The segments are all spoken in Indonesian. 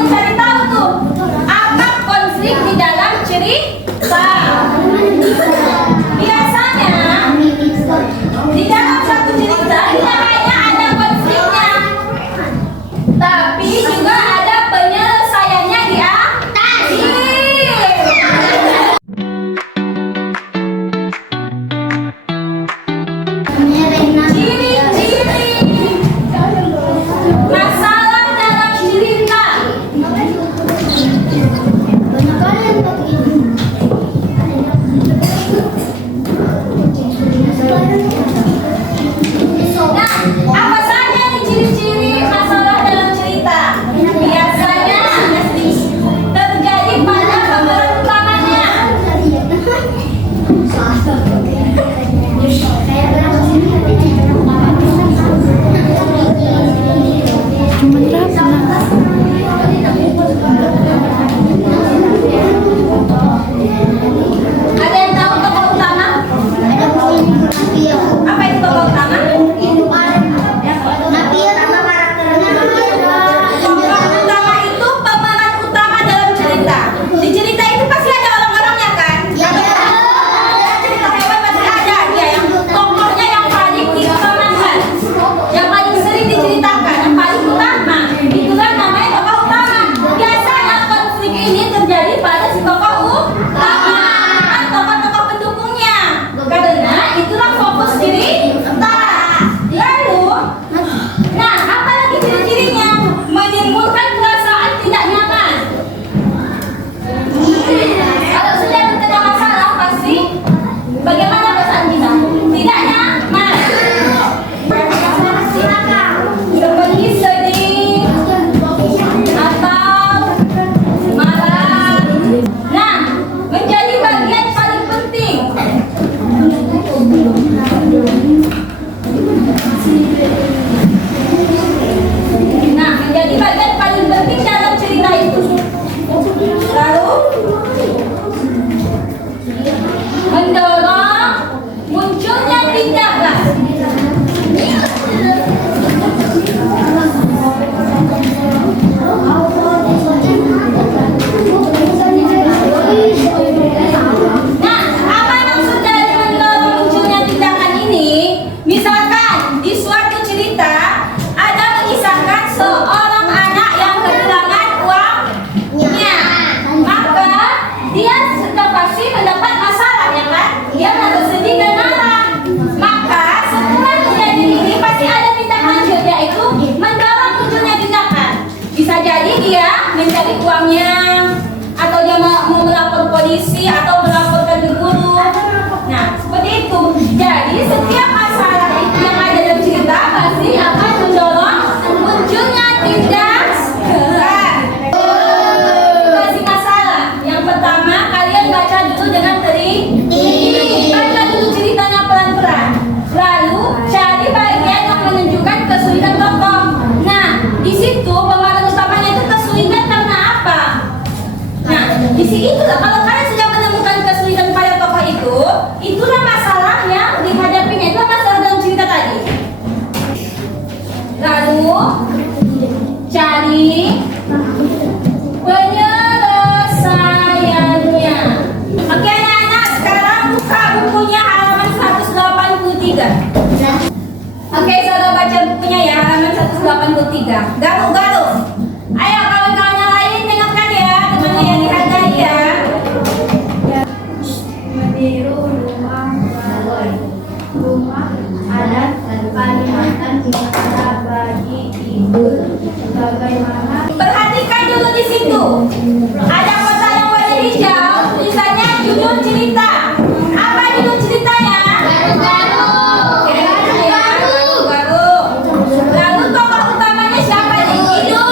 mencari tahu tuh apa konflik di dalam cerita. Biasanya di dalam satu cerita tidak hanya ada konfliknya, tapi juga ada penyelesaiannya di akhir. Ciri-ciri masalah dalam cerita. Nah, apa saja nih ciri-ciri masalah dalam cerita? Biasanya terjadi pada pemeran utamanya. Ada yang tahu tokoh utama? Apa itu tokoh utama? Tokoh utama itu pemeran utama dalam cerita. Di cerita itu pasti ada orang-orangnya kan? Cerita hewan pasti ada dia yang tokohnya yang paling diutamakan, yang paling sering diceritakan, yang paling utama. Itulah namanya tokoh utama. Biasanya konflik ini terjadi pada si tokoh utama dan tokoh-tokoh pendukungnya. Karena itulah fokus cerita. Lalu, nah apa lagi ciri-cirinya? Menimbulkan perasaan tidak nyaman. Kalau sudah terkena masalah pasti bagaimana perasaan kita? Tidak nyaman. Seperti sedih atau marah. Nah, menjadi bagian paling penting. Nah, menjadi bagian paling penting dalam cerita itu. Lalu mendorong munculnya tindakan. Nah, apa maksud dari mendorong munculnya tindakan ini? Misalkan di suatu cerita ada mengisahkan seorang anak yang kehilangan uangnya, maka dia sudah pasti mendapat masalah, ya kan? Dia merasa sedih dan marah. Maka setelah kejadian ini pasti ada tindak lanjut, yaitu mendorong munculnya tindakan. Bisa jadi dia mencari uangnya, atau dia mau melapor polisi atau melaporkan ke guru. Nah, seperti itu. Jadi setiap masalah yang ada dalam cerita pasti akan mendorong munculnya tindakan. Kasih masalah. Yang pertama, kalian baca dulu dengan teliti. Baca dulu ceritanya pelan-pelan. Lalu cari bagian yang menunjukkan kesulitan tokoh. Nah, di situ pemeran utamanya itu kesulitan karena apa? Nah, di sini itulah kalau kalian sudah menemukan kesulitan pada tokoh itu, itulah masalah yang dihadapinya, itulah masalah dalam cerita tadi. Lalu cari penyelesaiannya. Oke anak-anak, sekarang buka bukunya halaman 183. Oke, saudara baca bukunya ya, halaman 183. Garuk-garuk. Ayo kawan-kawan yang lain dengarkan ya, temannya yang dihargai ya. Meniru rumah adat Kalimantan Utara bagi ibu bagaimana. Perhatikan dulu di situ. Ada kota yang warna hijau, tulisannya judul cerita. Apa judul ceritanya? Garuk-garuk. Garuk-garuk. Lalu tokoh utamanya siapa nih? Hidup.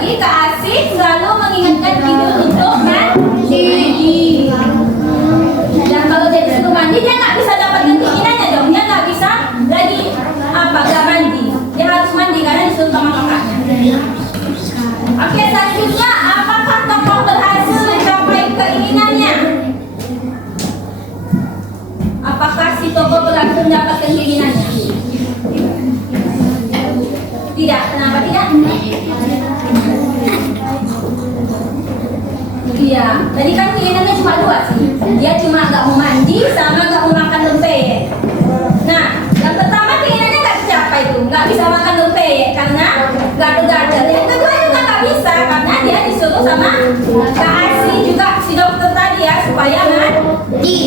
lagi Kak Asik selalu mengingatkan Kidul untuk mandi. Dan kalau dia disuruh mandi, dia nggak bisa dapatkan keinginannya dong. Dia nggak bisa lagi nggak mandi. Dia harus mandi karena disuruh sama kakaknya. Oke, selanjutnya apakah tokoh berhasil mencapai keinginannya? Apakah si tokoh berhasil mendapatkan keinginannya? Tidak. Kenapa tidak? Iya, tadi kan keinginannya cuma dua sih. Dia cuma nggak mau mandi sama nggak mau makan lempeyek. Nah, yang pertama keinginannya nggak tercapai tuh, nggak bisa makan lempeyek karena gatal-gatal. Yang kedua juga nggak bisa karena dia disuruh sama Kak Asi juga si dokter tadi ya supaya mandi.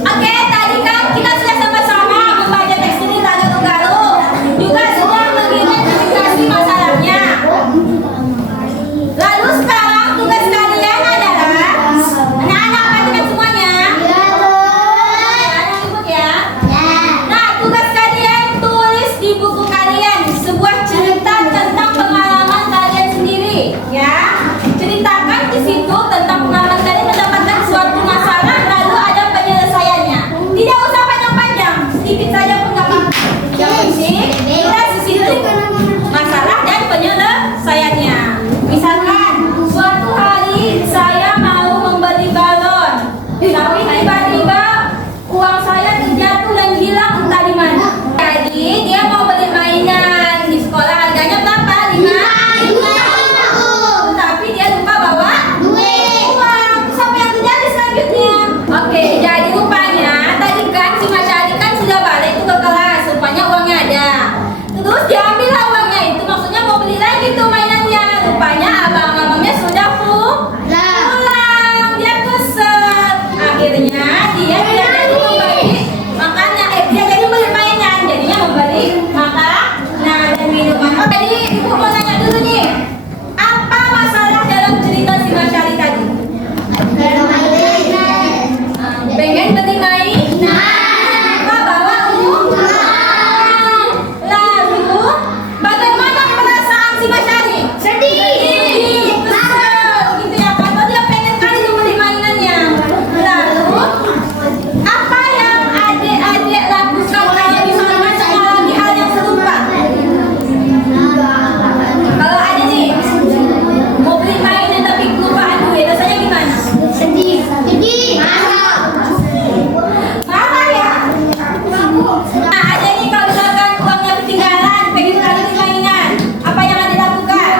Oke, tadi kan kita sudah sama-sama membaca teks ini Garuk-Garuk, juga sudah mengidentifikasi masalahnya. Lalu sekarang tugas kalian adalah anak-anak perhatikan semuanya. Anak-anak ya. Nah, tugas kalian tulis di buku kalian sebuah cerita tentang pengalaman kalian sendiri, ya. Ceritakan di situ tentang pengalaman kalian mendapatkan suatu masalah lalu ada penyelesaiannya. Tidak usah panjang-panjang, sedikit saja pun nggak apa-apa. Yang penting tulis di situ masalah dan penyelesaiannya. Misalkan suatu hari saya mau membeli balon, tapi tiba-tiba uang saya terjatuh dan hilang entah di mana. Jadi dia mau beli mainan di sekolah harganya berapa? 5.000. Tapi dia lupa bawa uang. Terus apa yang terjadi selanjutnya? Oke, jadi rupanya tadi kan si Masyari kan sudah balik itu ke kelas, rupanya uangnya ada. Terus diambillah uangnya itu, maksudnya mau beli lagi tuh mainannya. Rupanya abang-abangnya sudah pulang. Dia kesel. Akhirnya dia tidak jadi membeli makannya. Dia jadi membeli mainan, jadinya membeli makanan dan minuman. Oh, jadi ibu mau tanya dulu nih, apa masalah dalam cerita si Masyari tadi? Pengen beli mainan, bawa uang. Lalu bagaimana perasaan si Masyari? Sedih, kesel, gitu ya kan? Oh, dia pengen kali tuh beli mainannya. Lalu apa yang adik-adik lakukan kalau misalnya mengalami hal yang serupa? Kalau ada nih mau beli mainan tapi kelupaan duit, rasanya gimana? Marah ya? Nah, ada nih kalau misalkan uangnya ketinggalan, pengen sekali beli mainan, apa yang ada lakukan?